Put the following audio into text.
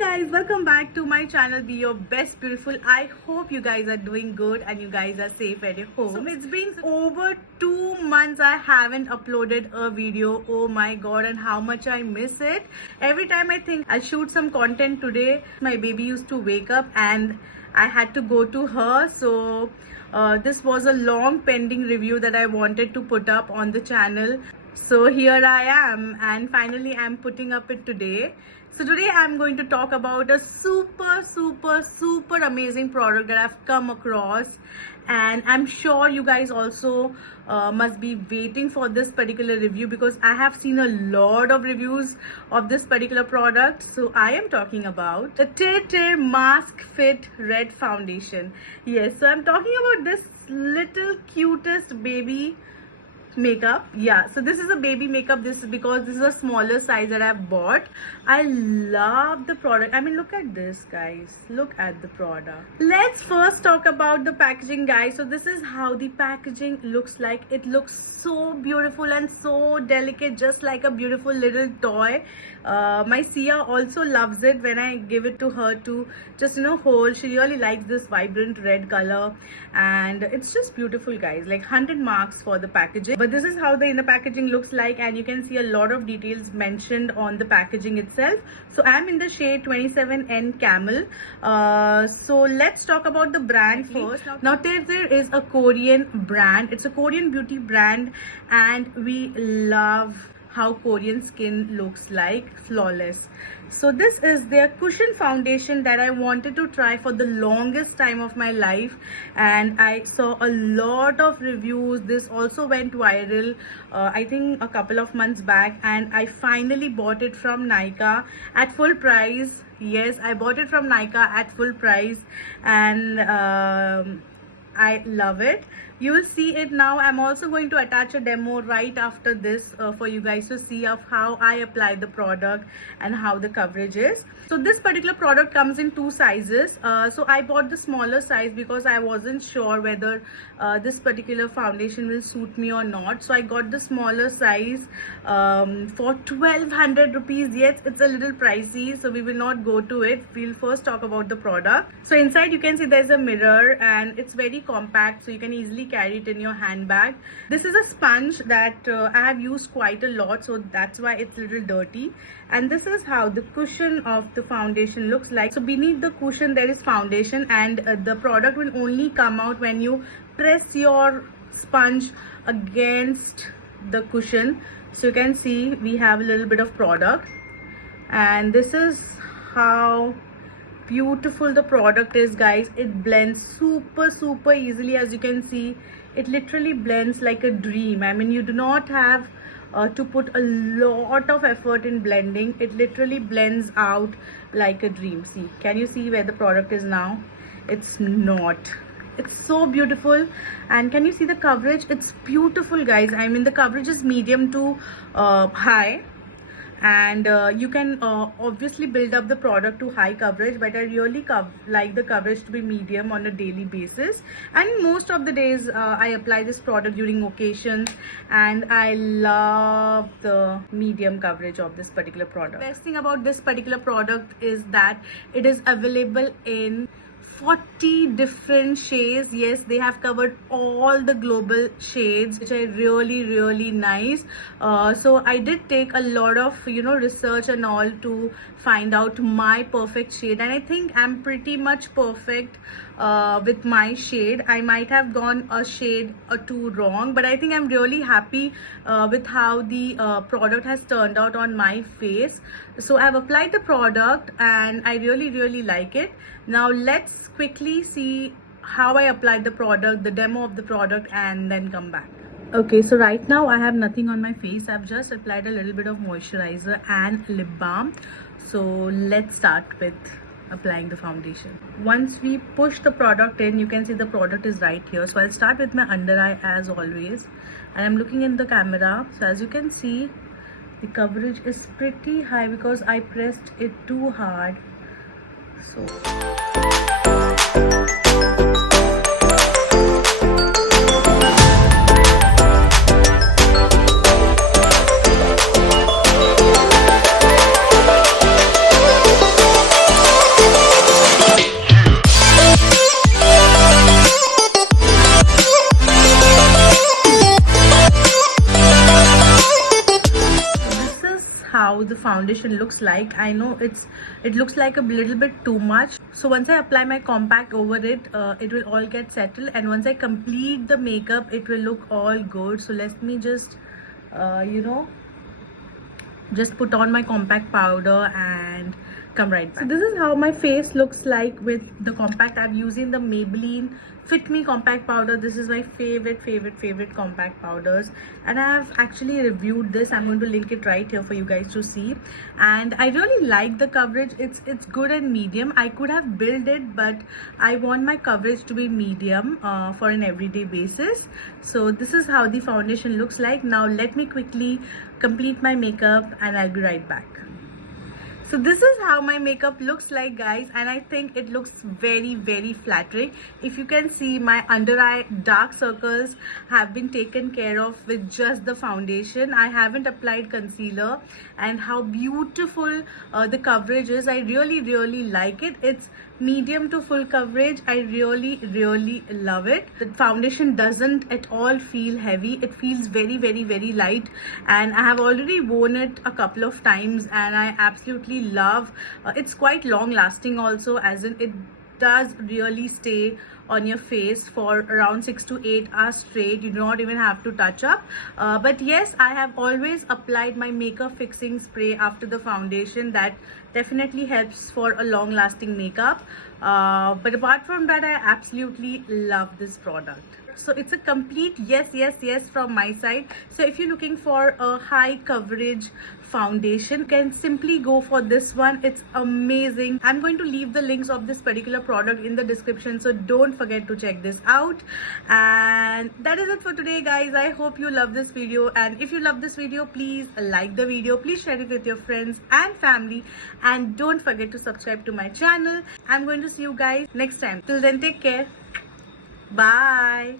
Guys, welcome back to my channel Be Your Best Beautiful. I hope you guys are doing good and you guys are safe at your home. So it's been over 2 months I haven't uploaded a video. Oh my god, and how much I miss it. Every time I think I'll shoot some content today, my baby used to wake up and I had to go to her. So this was a long pending review that I wanted to put up on the channel. So here I am, and finally I'm putting up it today. So today I'm going to talk about a super amazing product that I've come across, and I'm sure you guys also must be waiting for this particular review because I have seen a lot of reviews of this particular product. So I am talking about the Tear Mask Fit Red Foundation. Yes, so I'm talking about this little cutest baby makeup. Yeah, so this is a baby makeup. This is because this is a smaller size that I've bought. I love the product. I mean, look at this, guys. Look at the product. Let's first talk about the packaging, guys. So this is how the packaging looks like. It looks so beautiful and so delicate, just like a beautiful little toy. My Sia also loves it when I give it to her to just hold. She really likes this vibrant red color, and it's just beautiful, guys. Like 100 marks for the packaging. But this is how the inner packaging looks like, and you can see a lot of details mentioned on the packaging itself. So I'm in the shade 27N Camel. So let's talk about the brand first. Now Tear is a Korean brand. It's a Korean beauty brand, and we love how Korean skin looks like, flawless. So this is their cushion foundation that I wanted to try for the longest time of my life, and I saw a lot of reviews. This also went viral I think a couple of months back, and I finally bought it from Nykaa at full price. Yes, I bought it from Nykaa at full price, and I love it. You will see it now. I'm also going to attach a demo right after this for you guys to see of how I apply the product and how the coverage is. So this particular product comes in 2 sizes. So I bought the smaller size because I wasn't sure whether this particular foundation will suit me or not. So I got the smaller size for 1200 rupees. Yes, it's a little pricey, so we will not go to it. We'll first talk about the product. So inside you can see there's a mirror, and it's very compact, so you can easily carry it in your handbag. This is a sponge that I have used quite a lot, so that's why it's a little dirty. And this is how the cushion of the foundation looks like. So beneath the cushion there is foundation, and the product will only come out when you press your sponge against the cushion. So you can see we have a little bit of product, and this is how beautiful the product is, guys. It blends super easily. As you can see, it literally blends like a dream. I mean, you do not have to put a lot of effort in blending. It literally blends out like a dream. See, can you see where the product is now? It's not. It's so beautiful. And can you see the coverage? It's beautiful, guys. I mean, the coverage is medium to high, and you can obviously build up the product to high coverage, but I really like the coverage to be medium on a daily basis. And most of the days I apply this product during occasions, and I love the medium coverage of this particular product. Best thing about this particular product is that it is available in 40 different shades. Yes, they have covered all the global shades, which are really nice. So I did take a lot of research and all to find out my perfect shade, and I think I'm pretty much perfect with my shade. I might have gone a shade or 2 wrong, but I think I'm really happy with how the product has turned out on my face. So I've applied the product and I really like it. Now let's quickly see how I applied the product, the demo of the product, and then come back. Okay, so right now I have nothing on my face. I've just applied a little bit of moisturizer and lip balm. So let's start with applying the foundation. Once we push the product in, you can see the product is right here. So I'll start with my under eye as always, and I'm looking in the camera. So as you can see, the coverage is pretty high because I pressed it too hard. So foundation looks like. I know it looks like a little bit too much. So once I apply my compact over it, it will all get settled, and once I complete the makeup, it will look all good. So let me just just put on my compact powder and come right back. So this is how my face looks like with the compact. I'm using the Maybelline Fit Me compact powder. This is my favorite compact powders, and I have actually reviewed this. I'm going to link it right here for you guys to see, and I really like the coverage. It's good and medium. I could have built it, but I want my coverage to be medium for an everyday basis. So this is how the foundation looks like. Now let me quickly complete my makeup and I'll be right back. So this is how my makeup looks like, guys, and I think it looks very flattering. If you can see, my under eye dark circles have been taken care of with just the foundation. I haven't applied concealer, and how beautiful the coverage is. I really like it. It's medium to full coverage. I really love it. The foundation doesn't at all feel heavy. It feels very light, and I have already worn it a couple of times, and I absolutely love. It's quite long lasting also, as in it does really stay on your face for around 6 to 8 hours straight. You do not even have to touch up. But yes, I have always applied my makeup fixing spray after the foundation. That definitely helps for a long lasting makeup. But apart from that, I absolutely love this product. So it's a complete yes from my side. So if you're looking for a high coverage foundation, you can simply go for this one. It's amazing. I'm going to leave the links of this particular product in the description, so don't forget to check this out. And that is it for today, guys. I hope you love this video, and if you love this video, please like the video, please share it with your friends and family, and don't forget to subscribe to my channel. I'm going to see you guys next time. Till then, take care. Bye.